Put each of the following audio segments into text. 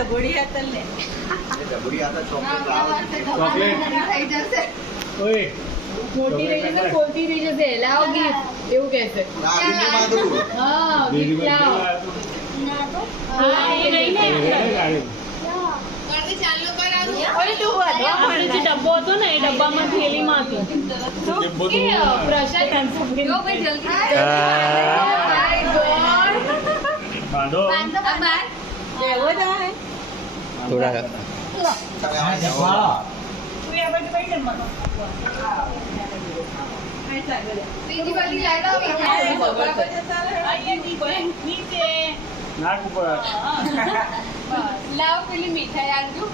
ઢબોડી હાતલ લે ડબુડી આતા ચોકલેટ થઈ જશે ઓય મોટી રહી જશે ખોટી રહી જશે લાવો ગિફ્ટ એવું કહેશે ના બિંદુ માધુ હા ગિફ્ટ લાવો હા એ રહી ને ઓય તું વધવા આપણે જે ડબ્બો હતો ને એ ડબ્બામાં થેલીમાં હતું કે પ્રસાદ જો ભાઈ જલ્દી માય ગોડ બાંધો એવો જ આવે થોડા બીજી બાજુ લાડો નાક ઉપર લાવ પેલી મીઠાઈ આલજો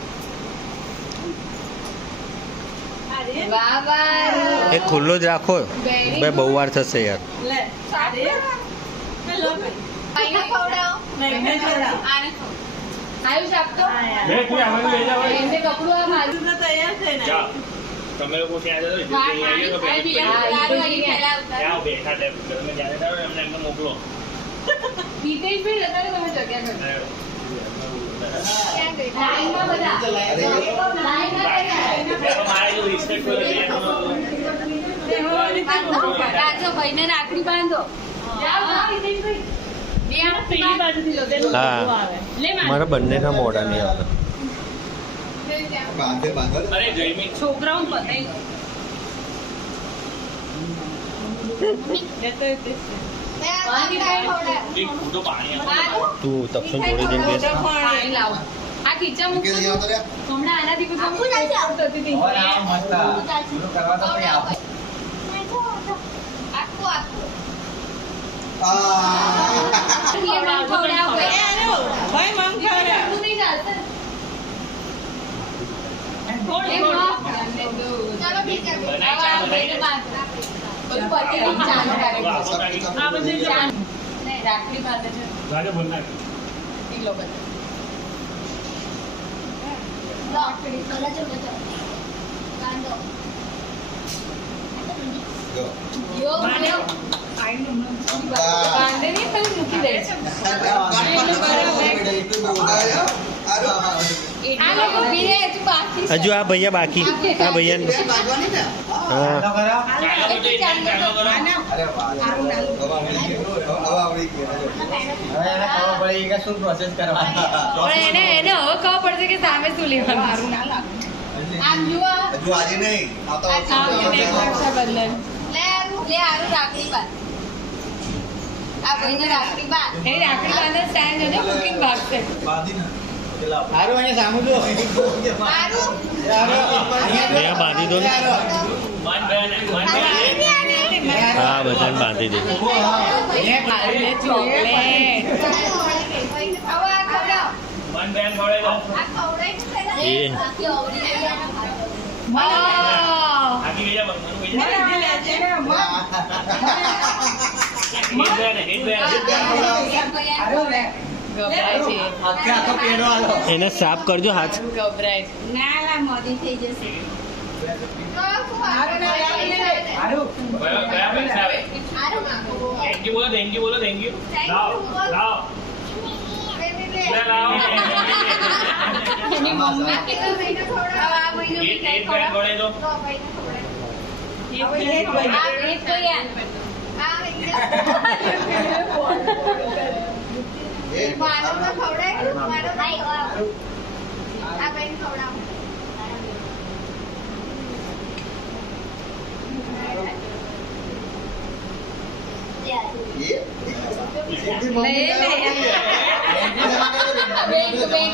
વાહ વાહ એ ખુલ્લો જ રાખો બે બહુ વાર થશે યાર લે સારે હેલો આઈને ખવડાવો નહીં ખવડાવ આને ખવડાવો આયુષ આપતો બે તું આમાં લઈ જાવ એને કપડું આ મારું તો તૈયાર છે ને જા તમે લોકો ત્યાં જજો ત્યાં બેઠા લે તમે જ્યારે જાવ એમને એમને મોકલો હિતેશભાઈ જતા રહો તમે જગ્યા કરો લાઈનમાં બધા લાઈનમાં મારે જો રિસ્પેક્ટ કરે રાજો ભાઈને રાખડી બાંધો જાઓ જાઓ હિતેશભાઈ બે આ પેલી બાજુથી લો તેનું હા. આવે લે મારા બંનેના મોઢા નહીં આવતા બાંધે બાંધો અરે જયમી છોકરાઓને પતાઈ જતો એક ફૂટો પાણી આપો તું તપસન જોડે જઈને બેસ પાણી લાવો આ ખીચા મૂકો કે દિયા તો રે હમણાં આનાથી બધું થતી હતી ભાઈ માંગ ખવડાવ રાખડી બાંધે છે ગાજો બંધ નાખ કિલો બધા જો બાંધે નહીં પણ મૂકી દે છે આ લોકો ભીરે હજુ બાકી છે. હજુ આ ભૈયા બાકી આ ભૈયા હા ચાલો તો એક ચાલો કરો પણ એને એને હવે ખબર પડશે કે સામે શું લેવાનું આમ જુઓ હજુ આજે નહીં આ તો રક્ષાબંધન લે આરું રાખડી બાંધ આ ભાઈને રાખડી બાંધ એ રાખડી બાંધે સ્ટેન્ડ છે ને બુકિંગ ભાગશે હારું અહીંયા સામુ જો આરું અહીંયા બાંધી દો ને મન બેન હા બધાને બાંધી દે ચોકલેટ હવે આ ખવડાવ મન બેન ખવડે દો આ ખવડાય છે એ આખી ગઈ જા મન ગઈ જા હિટ બેન ગભરાય છે એને સાફ કરજો હાથ ગભરાય છે ના લા મોદી થઈ જશે કયા પૈસા આવે થેન્ક યુ બોલો થેન્ક યુ લાવ લાવ લાવ એની મમ્મી કેટલો મહિનો ખવડાવ આ મહિનો એક બેન ખવડે દો આ એક તો યાર મારો તો ખવડાય મારો ભાઈ આ બેન ખવડાવ એ લે લે બેન બેન